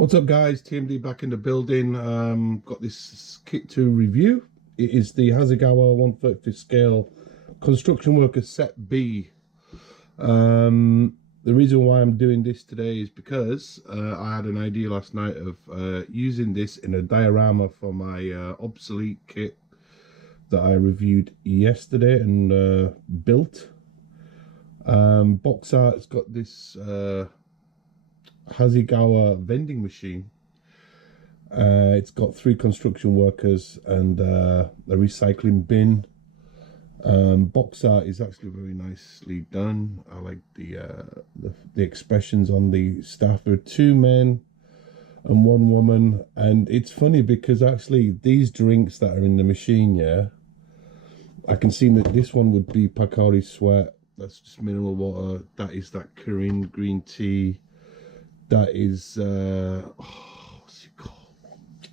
What's up guys, TMD back in the building. Got this kit to review. It is the Hasegawa 1/35 scale construction worker set B. The reason why I'm doing this today is because I had an idea last night of using this in a diorama for my obsolete kit that I reviewed yesterday and built. Box art, it's got this Hasegawa vending machine. It's got 3 construction workers and a recycling bin. Box art is actually very nicely done. I like the expressions on the staff. There are 2 men and 1 woman, and it's funny because actually these drinks that are in the machine, yeah, I can see that this one would be Pocari Sweat. That's just mineral water. That is that Korean green tea. That is what's it called?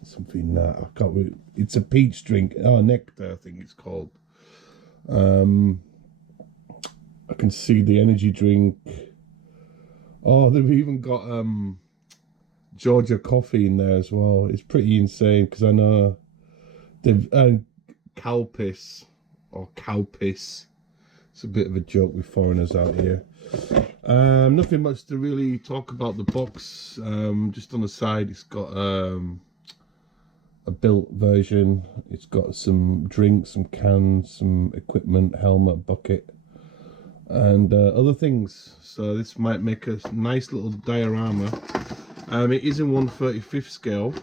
Something that I can't really, it's a peach drink. Oh, nectar, I think it's called. I can see the energy drink. Oh, they've even got Georgia coffee in there as well. It's pretty insane because I know they've cow piss or cow piss. It's a bit of a joke with foreigners out here. Nothing much to really talk about the box. Just on the side, it's got a built version. It's got some drinks, some cans, some equipment, helmet, bucket, and other things. So this might make a nice little diorama. It is in 1/35 scale.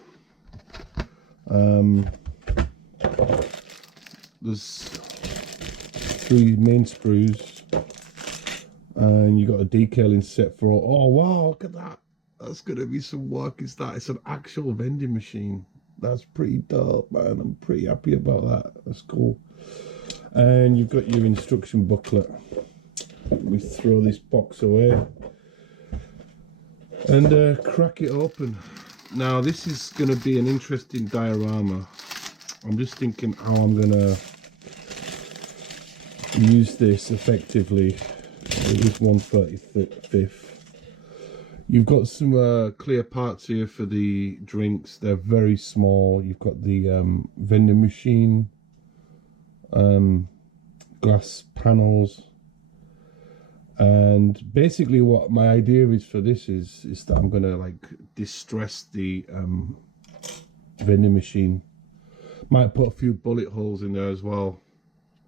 There's 3 main sprues. And you got a decaling set for all. Oh wow, look at that. That's gonna be some work. Is that? It's an actual vending machine. That's pretty dope, man. I'm pretty happy about that. That's cool. And you've got your instruction booklet. Let me throw this box away and crack it open. Now this is gonna be an interesting diorama. I'm just thinking how I'm gonna use this effectively. It is 1/35. You've got some clear parts here for the drinks. They're very small. You've got the vending machine, glass panels, and basically what my idea is for this is that I'm gonna like distress the vending machine. Might put a few bullet holes in there as well,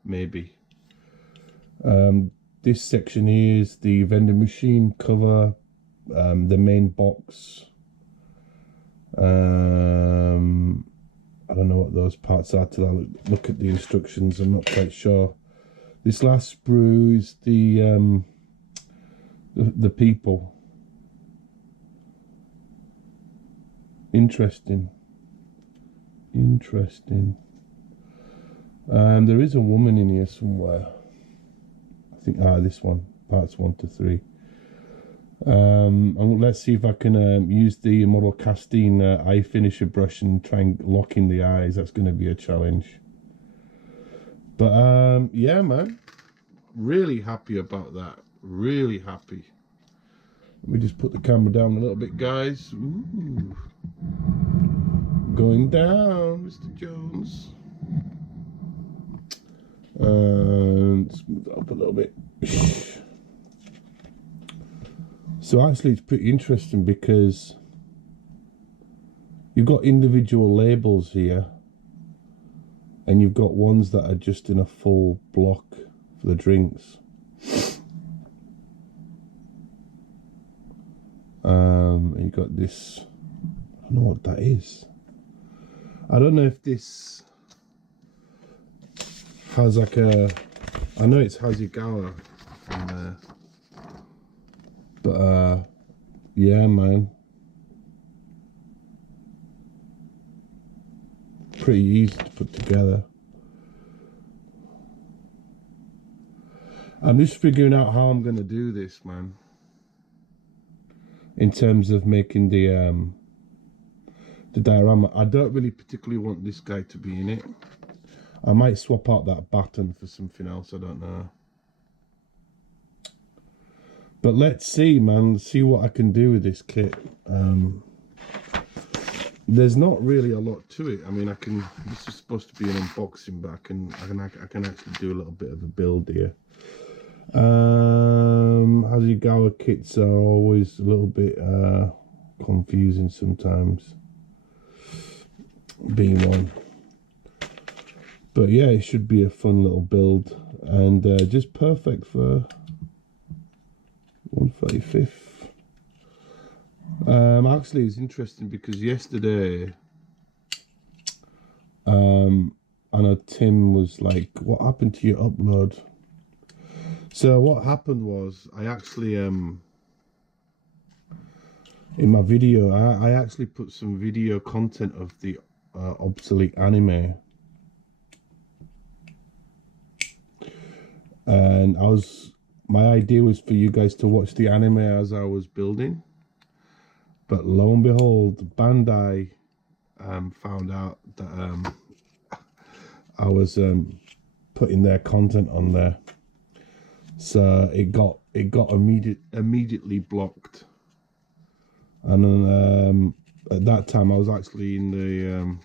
maybe. This section here is the vending machine cover, the main box. I don't know what those parts are till I look at the instructions. I'm not quite sure. This last sprue is the people. Interesting. There is a woman in here somewhere. I think this one, parts 1 to 3. And let's see if I can use the model casting eye finisher brush and try and lock in the eyes. That's going to be a challenge. But yeah, man, really happy about that. Really happy. Let me just put the camera down a little bit, guys. Ooh. Going down, Mr. Jones. And smooth it up a little bit. So actually it's pretty interesting because you've got individual labels here and you've got ones that are just in a full block for the drinks. And you've got this, I don't know what that is. I don't know if this has like a, I know it's Hasegawa from there, but yeah, man, pretty easy to put together. I'm just figuring out how I'm gonna do this, man, in terms of making the diorama. I don't really particularly want this guy to be in it. I might swap out that baton for something else, I don't know. But let's see, man. Let's see what I can do with this kit. there's not really a lot to it. I mean, this is supposed to be an unboxing, but I can actually do a little bit of a build here. Hasegawa kits are always a little bit confusing sometimes, being one. But yeah, it should be a fun little build, and just perfect for 135th. Actually, it's interesting because yesterday, I know Tim was like, "What happened to your upload?" So what happened was, I actually in my video, I actually put some video content of the obsolete anime, and my idea was for you guys to watch the anime as I was building. But lo and behold, Bandai found out that I was putting their content on there, so it got immediately blocked. And then at that time, I was actually in the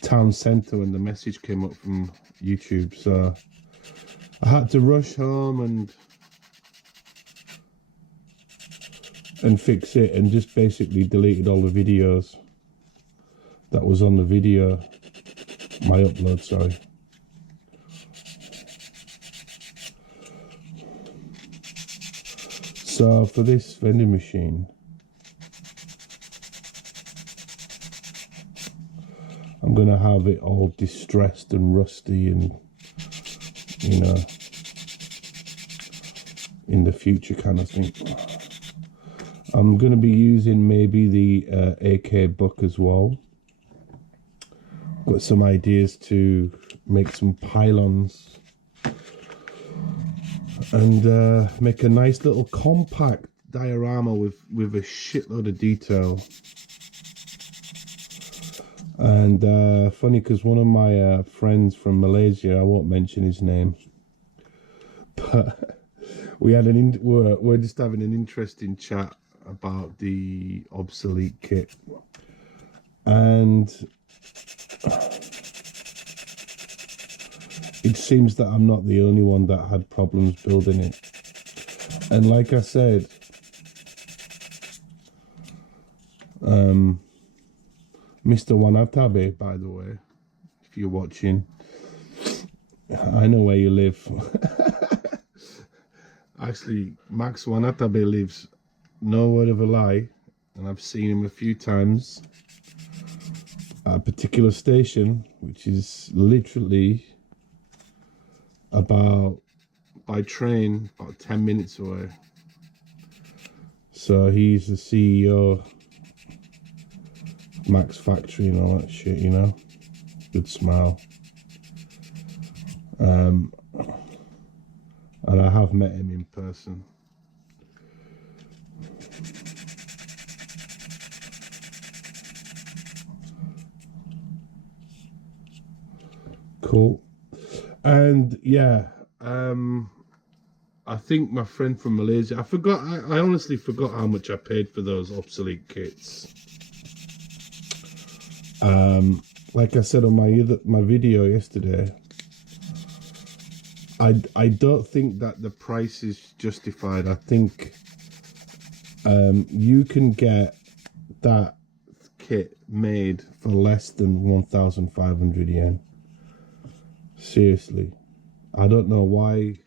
town centre when the message came up from YouTube, so I had to rush home and fix it, and just basically deleted all the videos that was on the video, my upload, sorry. So for this vending machine, I'm gonna have it all distressed and rusty, and you know, in the future kind of thing. I'm going to be using maybe the AK book as well. Got some ideas to make some pylons and make a nice little compact diorama with a shitload of detail. And funny, because one of my friends from Malaysia, I won't mention his name, but we had we're just having an interesting chat about the obsolete kit, and it seems that I'm not the only one that had problems building it. And like I said, Mr. Wanatabe, by the way, if you're watching, I know where you live. Actually, Max Wanatabe lives, no word of a lie, and I've seen him a few times at a particular station, which is literally by train about 10 minutes away. So he's the CEO, Max Factory and all that shit, you know. Good smile. And I have met him in person. Cool. And yeah, I think my friend from Malaysia, I honestly forgot how much I paid for those obsolete kits. Like I said on my video yesterday, I don't think that the price is justified. I think you can get that kit made for less than 1,500 yen. Seriously, I don't know why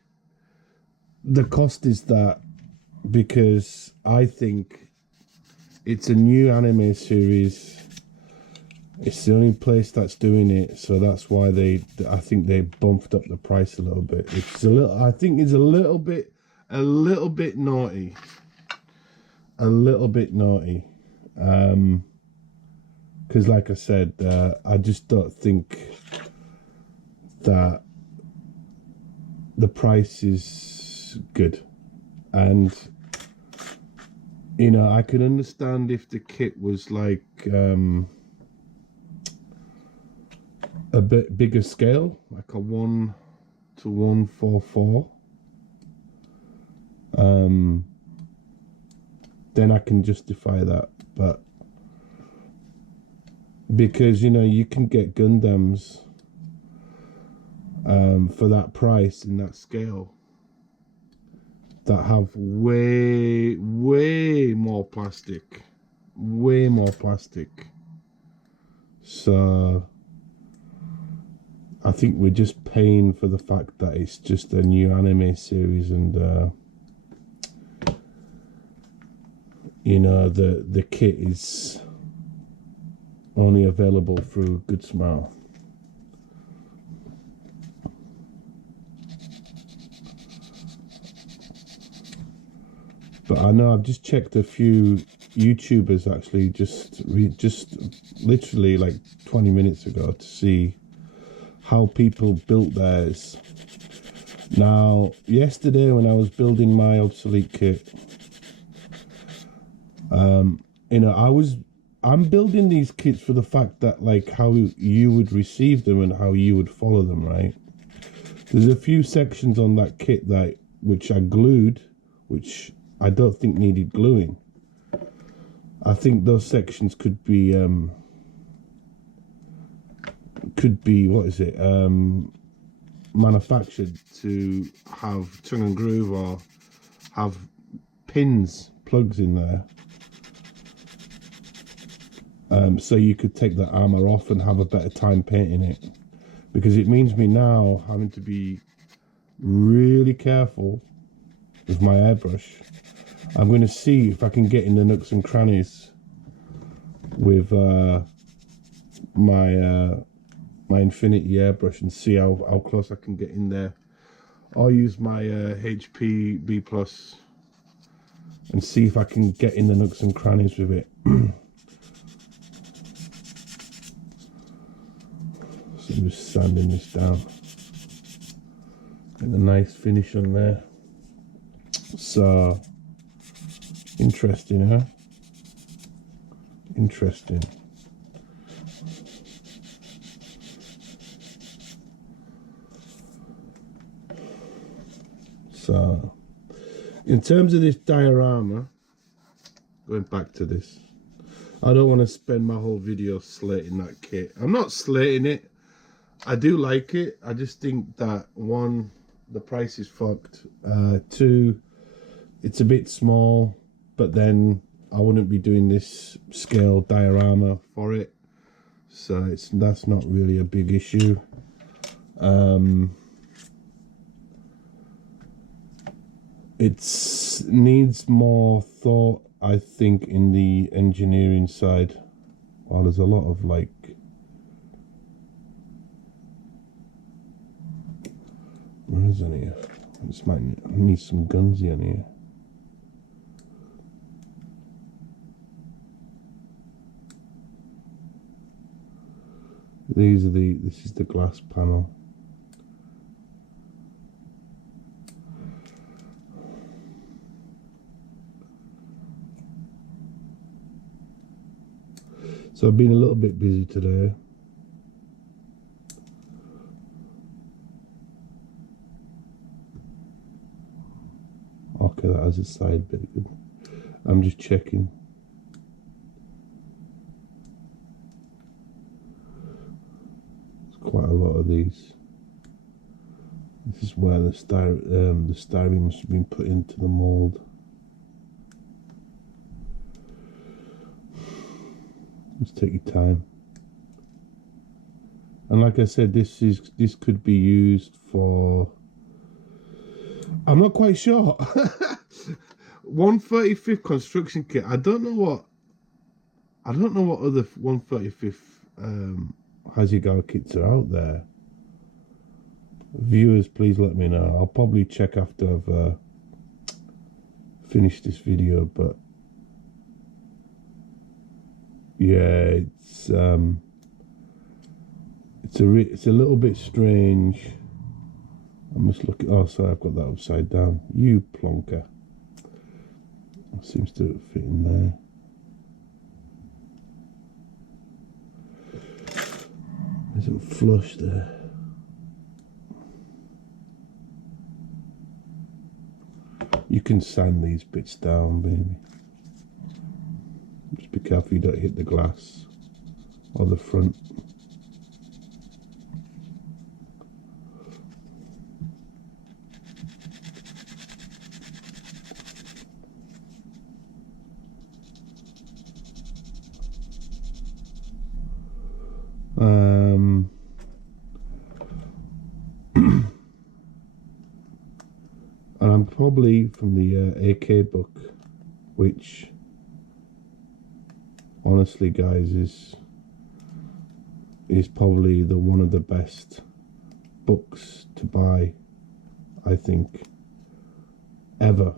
the cost is that, because I think it's a new anime series. It's the only place that's doing it, so that's why I think they bumped up the price a little bit. I think it's a little bit naughty. A little bit naughty. Because like I said, I just don't think that the price is good. And you know, I could understand if the kit was like a bit bigger scale, like a 1:144, then I can justify that. But because you know you can get Gundams for that price in that scale that have way more plastic, so I think we're just paying for the fact that it's just a new anime series, and you know, the kit is only available through Good Smile. But I know I've just checked a few YouTubers actually just literally like 20 minutes ago to see how people built theirs. Now, yesterday when I was building my obsolete kit, you know, I'm building these kits for the fact that like how you would receive them and how you would follow them, right? There's a few sections on that kit that which I glued, which I don't think needed gluing. I think those sections could be what is it, manufactured to have tongue and groove or have plugs in there, so you could take the armor off and have a better time painting it, because it means me now having to be really careful with my airbrush. I'm going to see if I can get in the nooks and crannies with my Infinity airbrush and see how close I can get in there. I'll use my HP B Plus and see if I can get in the nooks and crannies with it. So I'm just sanding this down. Get a nice finish on there. So interesting, huh? Interesting. So, in terms of this diorama, going back to this, I don't want to spend my whole video slating that kit. I'm not slating it. I do like it. I just think that, one, the price is fucked. Two, it's a bit small, but then I wouldn't be doing this scale diorama for it. So that's not really a big issue. It needs more thought, I think, in the engineering side. While there's a lot of like where is it here? This might need some guns in here. This is the glass panel. So I've been a little bit busy today. Okay, that has a side bit. Good. I'm just checking. There's quite a lot of these. This is where the styrene must have been put into the mold. Just take your time. And like I said, this could be used for, I'm not quite sure. 1/35 construction kit. I don't know what other 1/35 Hasegawa kits are out there. Viewers, please let me know. I'll probably check after I've finished this video, but yeah, it's a little bit strange. I must look at, oh sorry, I've got that upside down. You plonker. It seems to fit in there. There's a flush there. You can sand these bits down, baby. Just be careful you don't hit the glass or the front. And I'm probably from the AK book, which honestly guys is probably one of the best books to buy, I think, ever.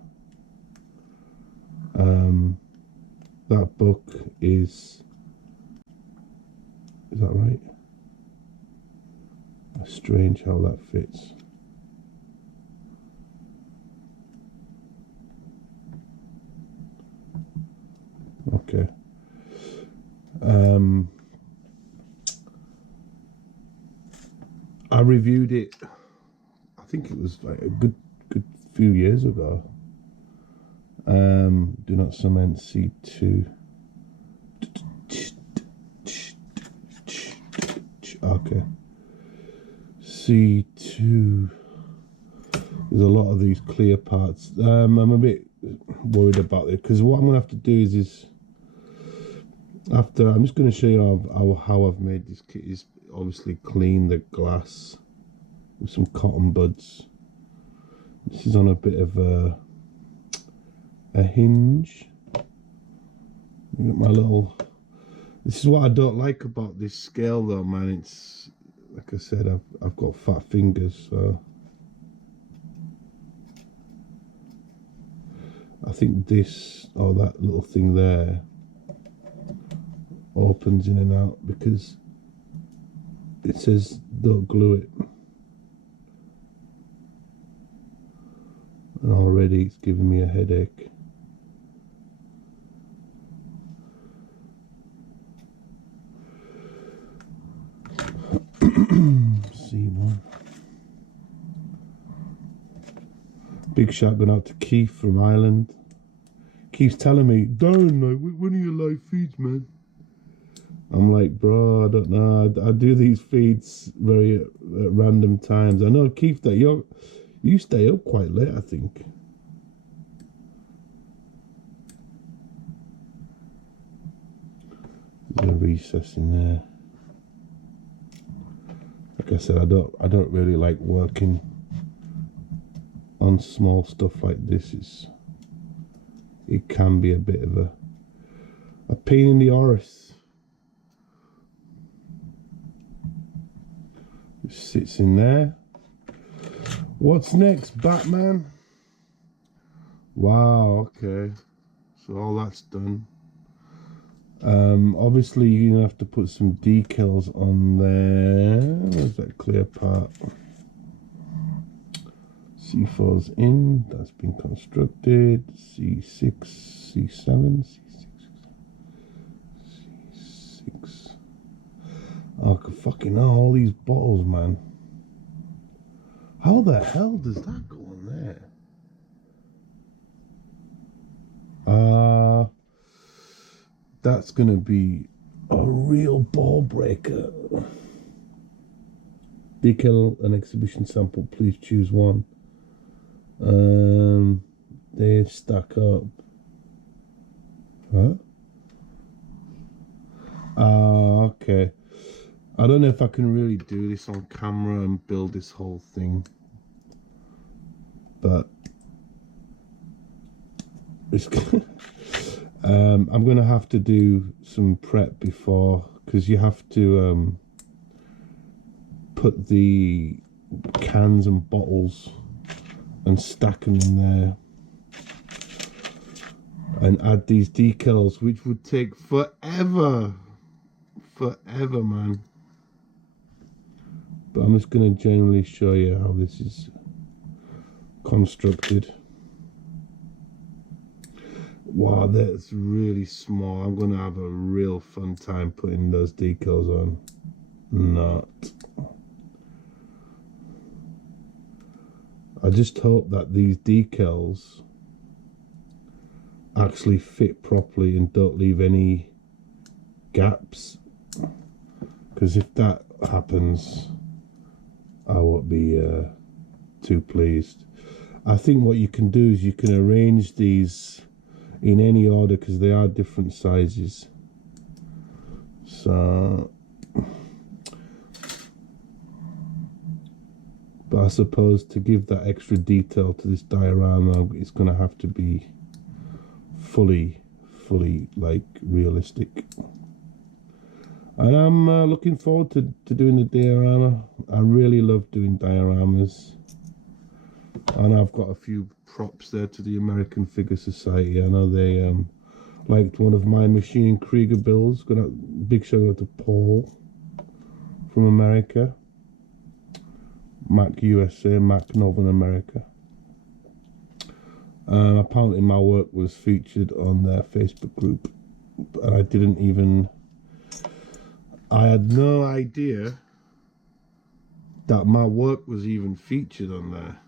That book is that right? It's strange how that fits. Okay. I reviewed it, I think it was like a good few years ago. Do not cement C2. Okay. C2. There's a lot of these clear parts. I'm a bit worried about it because what I'm gonna have to do is after I'm just going to show you how I've made this kit. Is obviously clean the glass with some cotton buds. This is on a bit of a hinge. Look at my little. This is what I don't like about this scale though, man. It's like I said, I've got fat fingers, so I think this or that little thing there opens in and out because it says don't glue it, and already it's giving me a headache. C1. Big shout going out to Keith from Ireland. Keith's telling me, Darren, like, when are your live feeds, man? I'm like, bro, I don't know. I do these feeds very at random times. I know, Keith, that you stay up quite late, I think. There's a recess in there. Like I said, I don't really like working on small stuff like this. It can be a bit of a pain in the arse. It sits in there. What's next, Batman? Wow, okay. So all that's done. Obviously you're gonna have to put some decals on there. Where's that clear part? C4's in, that's been constructed. C6, C7, C6. Oh, fucking hell, all these bottles, man. How the hell does that go on there? That's gonna be a real ball breaker. Decal and exhibition sample, please choose one. They stack up. Huh? Okay. I don't know if I can really do this on camera and build this whole thing, but it's I'm gonna have to do some prep before, because you have to put the cans and bottles and stack them in there and add these decals, which would take forever, man. But I'm just going to generally show you how this is constructed. Wow, that's really small. I'm going to have a real fun time putting those decals on. Not. I just hope that these decals actually fit properly and don't leave any gaps. because if that happens, I won't be too pleased. I think what you can do is you can arrange these in any order because they are different sizes. So, but I suppose to give that extra detail to this diorama, it's going to have to be fully like realistic. And I'm looking forward to doing the diorama. I really love doing dioramas. And I've got a few props there to the American Figure Society. I know they liked one of my Machine Krieger builds. Got a big shout out to Paul from America. Mac USA, Mac Northern America. Apparently my work was featured on their Facebook group. But I had no idea that my work was even featured on there.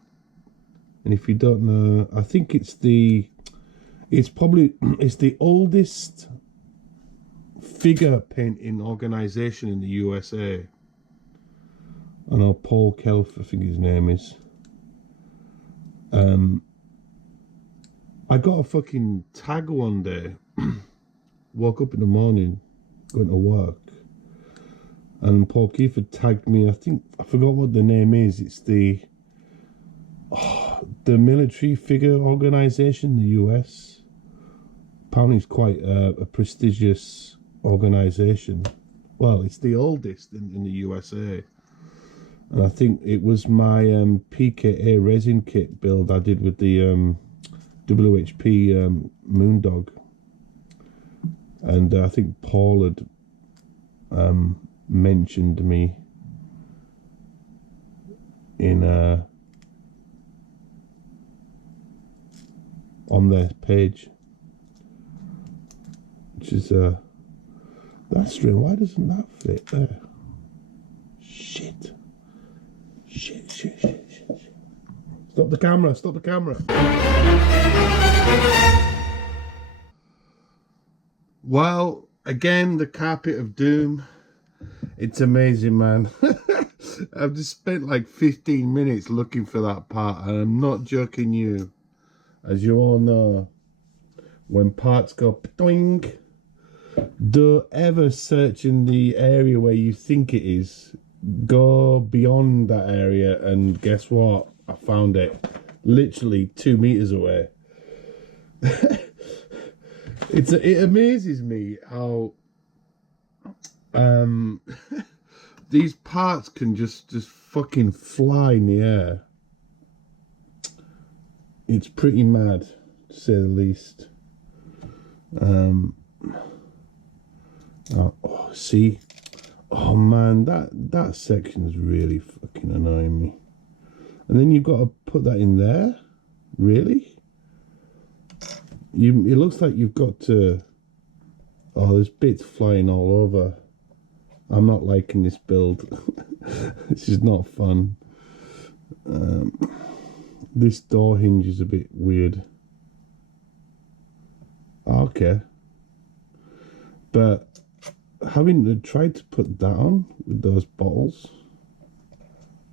And if you don't know, I think it's the oldest figure painting organization in the USA. I know Paul Kelf, I think his name is. I got a fucking tag one day. Woke up in the morning, going to work, and Paul Kiefer tagged me. I forgot what the name is. It's the military figure organization in the US. Apparently it's quite a prestigious organization. Well, it's the oldest in the USA. And I think it was my PKA resin kit build I did with the WHP Moondog. And I think Paul had mentioned me in on their page, which is that's strange. Why doesn't that fit there? Shit. Stop the camera. Well, again, the carpet of doom. It's amazing, man. I've just spent like 15 minutes looking for that part, and I'm not joking you. As you all know, when parts go ptoing, don't ever search in the area where you think it is. Go beyond that area, and guess what? I found it literally 2 meters away. It amazes me how these parts can just fucking fly in the air. It's pretty mad, to say the least. See, oh man, that section is really fucking annoying me. And then you've got to put that in there, really? It looks like you've got to. Oh, there's bits flying all over. I'm not liking this build. This is not fun. This door hinge is a bit weird. Okay. But having tried to put that on with those bottles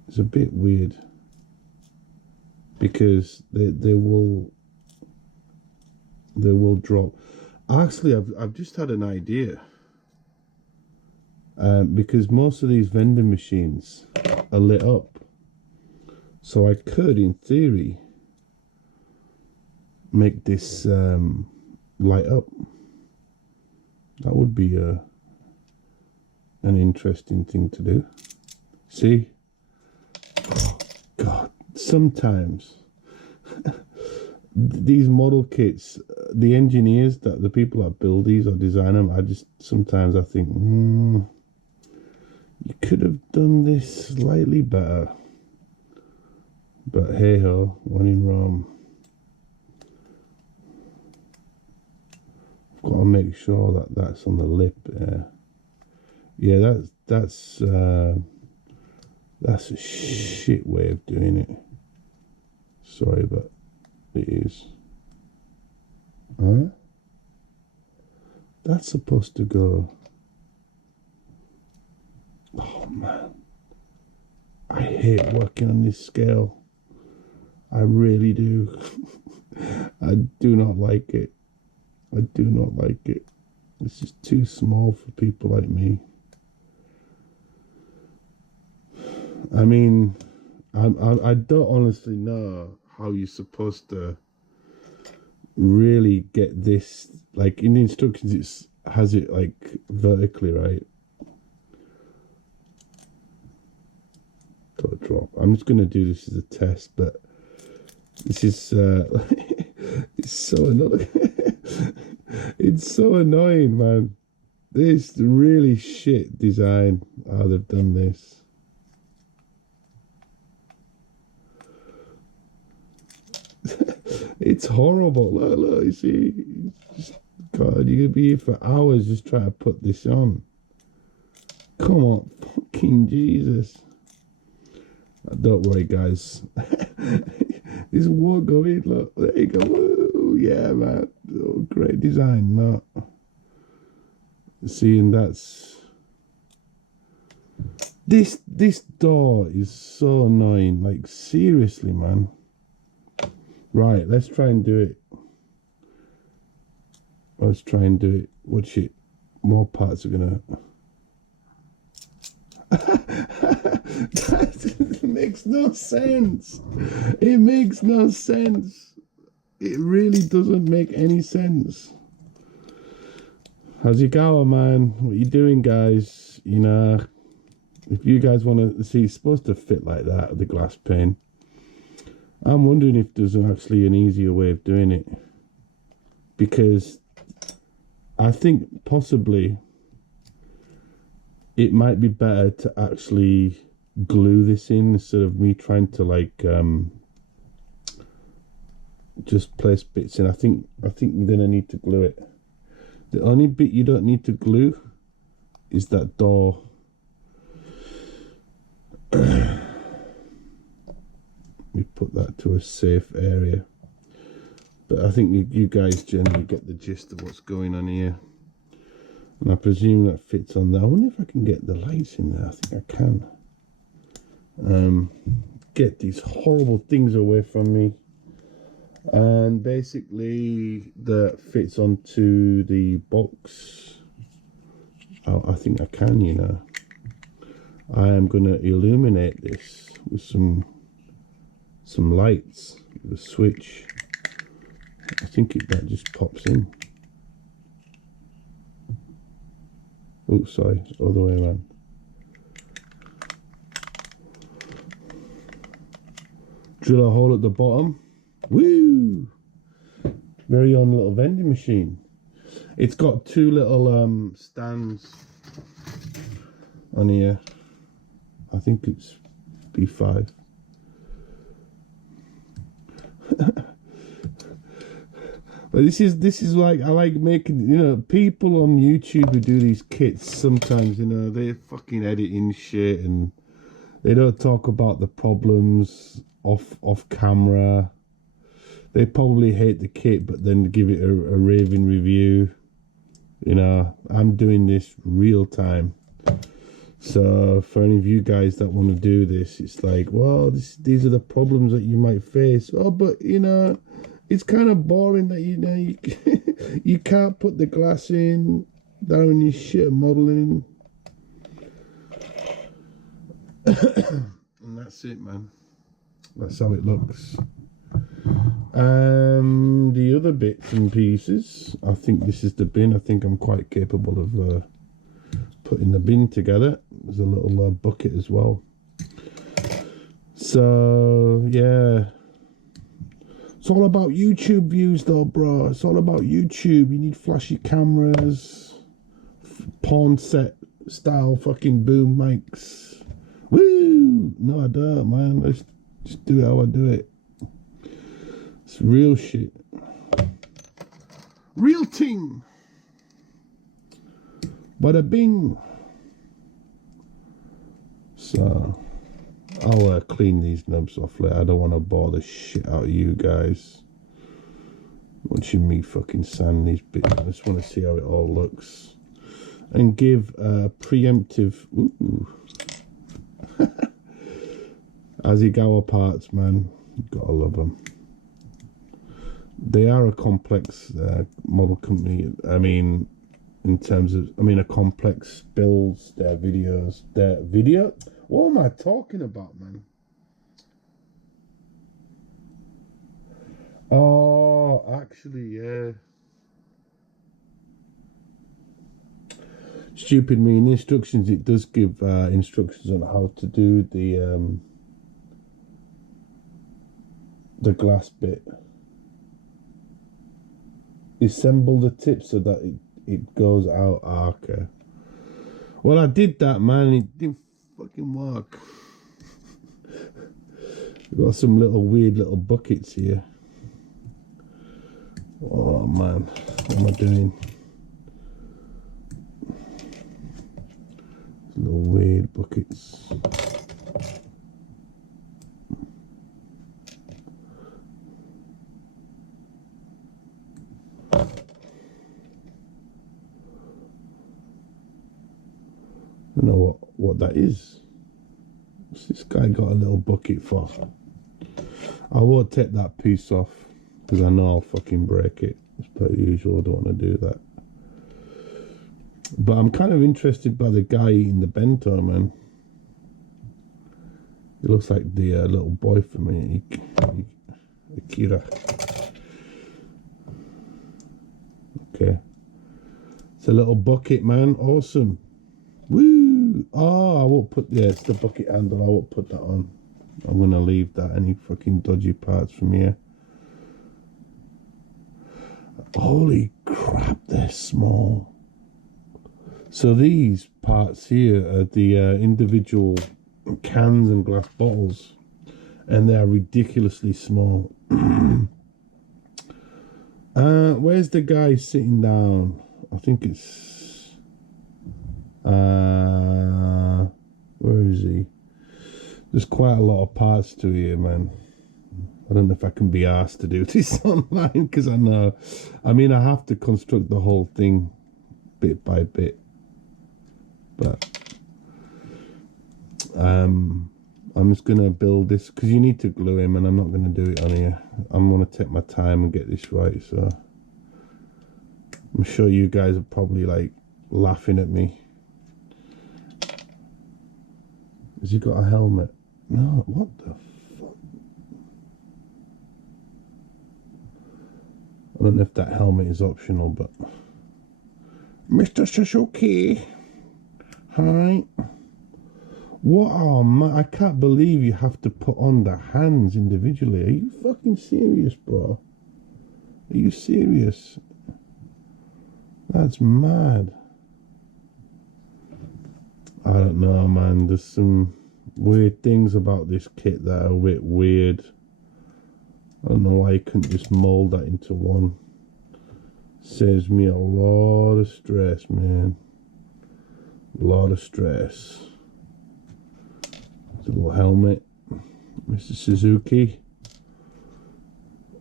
is a bit weird. Because they will drop. Actually, I've just had an idea. Because most of these vending machines are lit up. So I could, in theory, make this light up. That would be an interesting thing to do. See? Oh, God. Sometimes these model kits, the engineers, the people that build these or design them, sometimes I think, you could have done this slightly better. But hey ho, when in Rome. I've got to make sure that that's on the lip there. Yeah, that's a shit way of doing it. Sorry, but it is. Huh? That's supposed to go I hate working on this scale. I really do. I do not like it. I do not like it. It's just too small for people like me. I mean, I don't honestly know how you're supposed to really get this. Like in the instructions, it has it like vertically, right? Don't drop. I'm just gonna do this as a test, but this is it's so annoying. It's so annoying, man. This really shit design. How they've done this. It's horrible. Look, you see. God, you're gonna be here for hours just trying to put this on. Come on, fucking Jesus. Don't worry, guys. This won't go in. Look, there you go. Woo, yeah, man. Oh, great design. No. See, and that's this door is so annoying. Like seriously, man. Right, let's try and do it. Let's try and do it. Watch it. More parts are gonna. That makes no sense. It makes no sense. It really doesn't make any sense. Hasegawa, man. What you doing, guys? You know, if you guys want to see, it's supposed to fit like that, the glass pane. I'm wondering if there's actually an easier way of doing it. Because I think possibly it might be better to actually glue this in instead of me trying to like just place bits in. I think you're gonna need to glue it. The only bit you don't need to glue is that door. We put that to a safe area. But I think you guys generally get the gist of what's going on here. And I presume that fits on there. I wonder if I can get the lights in there. I think I can. Get these horrible things away from me. And basically that fits onto the box. Oh, I think I can, you know. I am going to illuminate this with some lights, with a switch. I think that just pops in. Oh, sorry, it's all the way around. Drill a hole at the bottom. Woo! Very own little vending machine. It's got two little stands on here. I think it's B5. But this is like, I like making, you know, people on YouTube who do these kits sometimes, you know, they're fucking editing shit and they don't talk about the problems off camera. They probably hate the kit, but then give it a raving review. You know, I'm doing this real time. So for any of you guys that want to do this, it's like, well, these are the problems that you might face. Oh, but you know, it's kind of boring that, you know, you can't put the glass in down your shit modeling. And that's it, man. That's how it looks. The other bits and pieces, I think this is the bin. I think I'm quite capable of putting the bin together. There's a little bucket as well. So yeah, it's all about YouTube views though, bro. It's all about YouTube. You need flashy cameras, porn set style fucking boom mics. Woo! No, I don't, man. Let's just do it how I do it. It's real shit. Real ting. Bada bing. So I'll clean these nubs off later. I don't want to bore the shit out of you guys watching me fucking sand these bits. I just want to see how it all looks and give a preemptive Hasegawa parts, man. Gotta love them. They are a complex model company. I mean, in terms of, a complex builds, their videos, what am I talking about, man? Oh, actually, yeah. Stupid me. In instructions, it does give instructions on how to do the glass bit. Assemble the tip so that it goes out. Okay. Well, I did that, man. It didn't fucking work. We've got some weird little buckets here. Oh man, what am I doing? Little weird buckets. I don't know what that is. What's this guy got a little bucket for? I won't take that piece off because I know I'll fucking break it. It's per usual. I don't want to do that. But I'm kind of interested by the guy eating the bento, man. It looks like the little boy from me, Akira. Okay. It's a little bucket, man. Awesome. Woo! Oh, I won't put, yeah, it's the bucket handle. I won't put that on. I'm going to leave that. Any fucking dodgy parts from here. Holy crap, they're small. So these parts here are the individual cans and glass bottles, and they are ridiculously small. Where's the guy sitting down? I think it's where is he? There's quite a lot of parts to here, man. I don't know if I can be asked to do this online, because I know, I have to construct the whole thing bit by bit. But I'm just going to build this, because you need to glue him, and I'm not going to do it on here. I'm going to take my time and get this right, so I'm sure you guys are probably like laughing at me. Has he got a helmet? No, what the fuck? I don't know if that helmet is optional, but Mr. Suzuki, hi. What? Oh man, I can't believe you have to put on the hands individually. Are you fucking serious, bro? Are you serious? That's mad. I don't know, man. There's some weird things about this kit that are a bit weird. I don't know why you couldn't just mold that into one. Saves me a lot of stress, man. A lot of stress. There's a little helmet. Mr. Suzuki.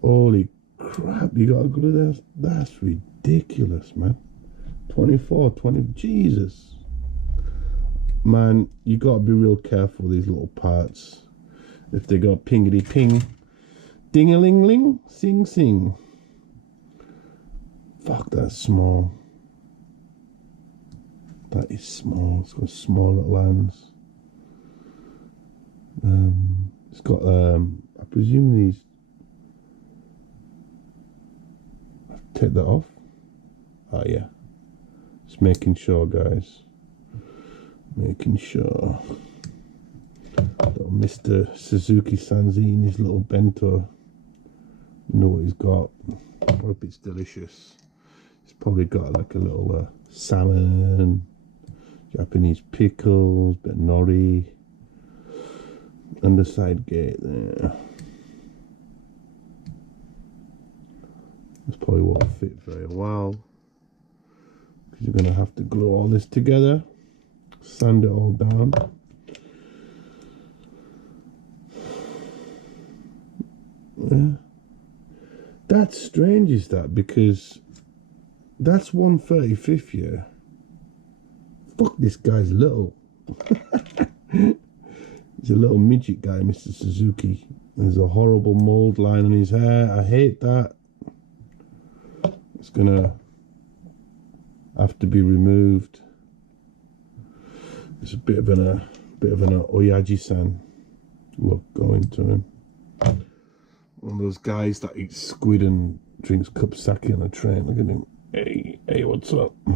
Holy crap, you gotta glue that. That's ridiculous, man. 24, 20, Jesus. Man, you gotta be real careful with these little parts. If they go pingity ping, ding a ling ling, sing sing. Fuck, that's small. That is small. It's got small little hands. It's got I presume these. Take that off. Oh yeah. Just making sure, guys. Making sure. Little Mr. Suzuki-san's eating his little bento. You know what he's got. I hope it's delicious. He's probably got like a little salmon, Japanese pickles, bit of nori, underside gate there. This probably won't fit very well, because you're going to have to glue all this together, sand it all down. Yeah. That's strange, is that? Because that's 1/35, yeah. Fuck, this guy's little. He's a little midget guy, Mr. Suzuki. There's a horrible mold line on his hair. I hate that. It's gonna have to be removed. There's a bit of an Oyaji-san look going to him. One of those guys that eats squid and drinks cup sake on a train. Look at him. Hey, what's up? I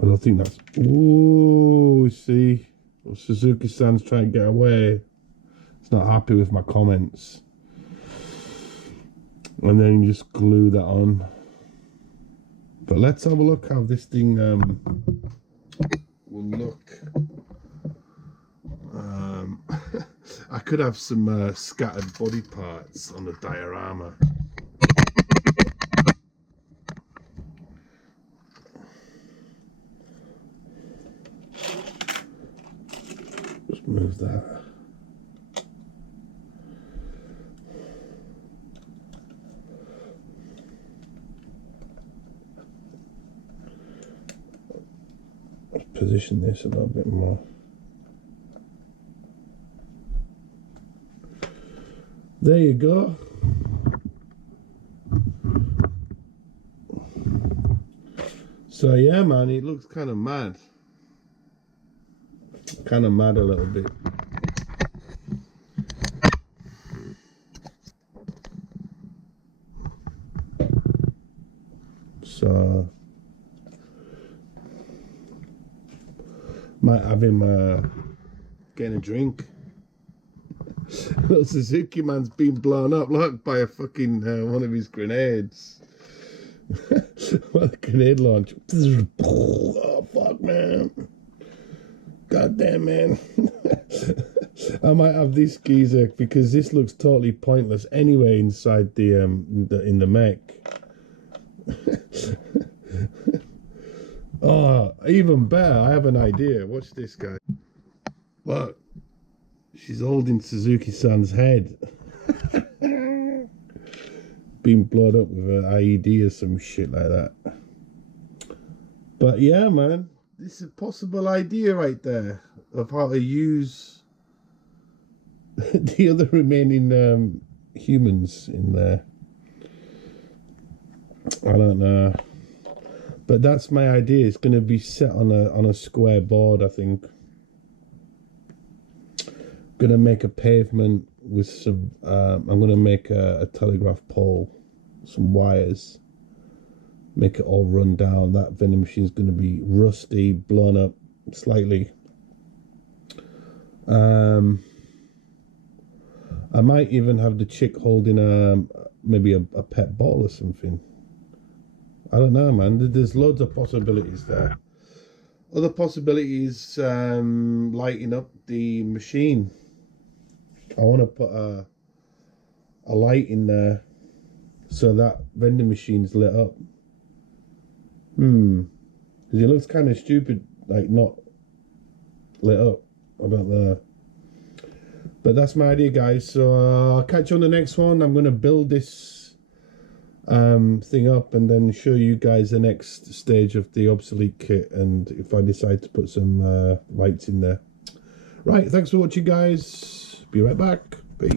don't think that's... Ooh, see? Well, Suzuki-san's trying to get away. He's not happy with my comments. And then you just glue that on. But let's have a look how this thing will look. I could have some scattered body parts on the diorama. Just move that. Let's position this a little bit more. There you go. So yeah, man, it looks kind of mad. Kind of mad a little bit. So might have him getting a drink. Little Suzuki man's been blown up, look, by a fucking one of his grenades. What a grenade launch. Oh fuck, man. God damn, man. I might have this geezer because this looks totally pointless anyway inside the in the mech. Oh, even better, I have an idea. Watch this guy. Look. She's holding Suzuki-san's head. Being blown up with an IED or some shit like that. But yeah, man, this is a possible idea right there of how to use the other remaining humans in there. I don't know, but that's my idea. It's going to be set on a square board, I think. Gonna make a pavement with some I'm gonna make a telegraph pole, some wires, make it all run down. That vending machine's gonna be rusty, blown up slightly. I might even have the chick holding maybe a pet bottle or something. I don't know, man. There's loads of possibilities there. Other possibilities, lighting up the machine. I want to put a light in there so that vending machine's lit up. Because it looks kind of stupid, like not lit up. I don't know. But that's my idea, guys. So I'll catch you on the next one. I'm going to build this thing up and then show you guys the next stage of the obsolete kit, and if I decide to put some lights in there. Right, thanks for watching, guys. Be right back.